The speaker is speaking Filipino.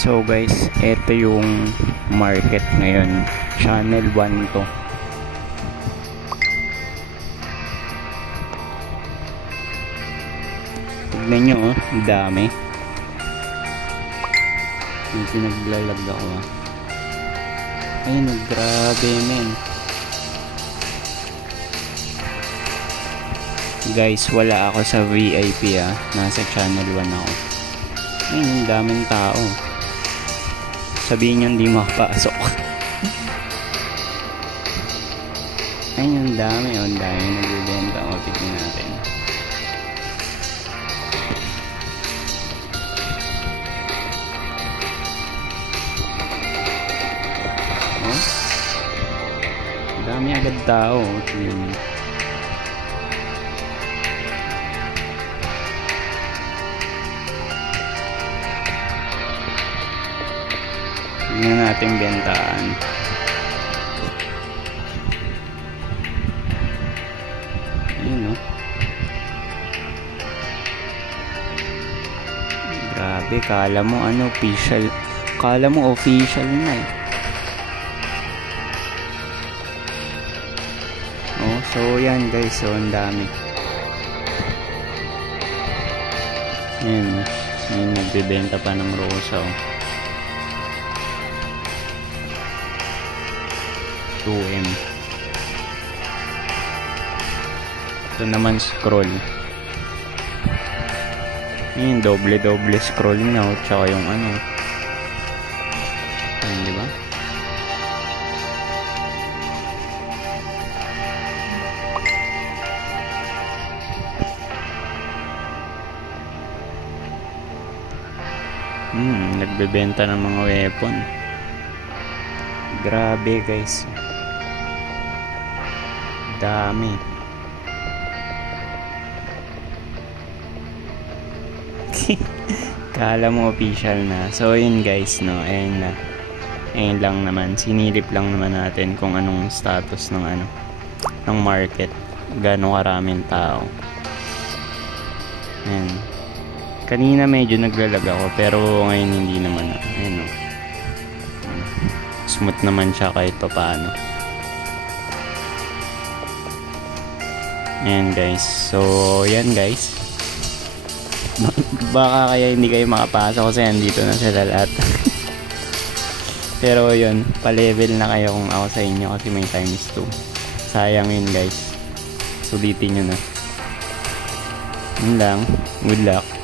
So guys, ito yung market ngayon. Channel 1 to. Tignan nyo oh, dami. Yung pinaglalag ako ah. Ayun oh, grabe men. Guys, wala ako sa VIP ah. Nasa channel 1 ako. Ayun, yung daming tao. Sabihin nyo hindi makapasok. Ayun, yung dami. Yung dami nagbibenta. O, tignan natin. O, dami agad tao. Tignan. Tignan natin bentaan. Ayun o. Grabe, kala mo ano, official. Kala mo official na eh. Oh, so yan guys, so ang dami. Ayun, yung nagbibenta pa ng rosa oh. 2M. Ito naman scroll. Yun, doble scroll na oh, tsaka yung ano. Ayun, diba? Nagbebenta ng mga weapon. Grabe guys. Dami. Kala mo official na. So yun guys no, ayun na. Ayun lang naman, sinilip lang naman natin kung anong status ng ano, ng market, gaano karaming tao. Ayun. Kanina medyo naglalag ako pero ngayon hindi naman na. Ayun no. Smooth naman siya kahit pa paano. Ayan guys, so yan guys. Baka kaya hindi kayo makapasok kasi andito na sila lahat. Pero yun, pa-level na kayo kung ako sa inyo kasi may times 2. Sayang yun guys. Sulitin nyo na. Yun lang, good luck.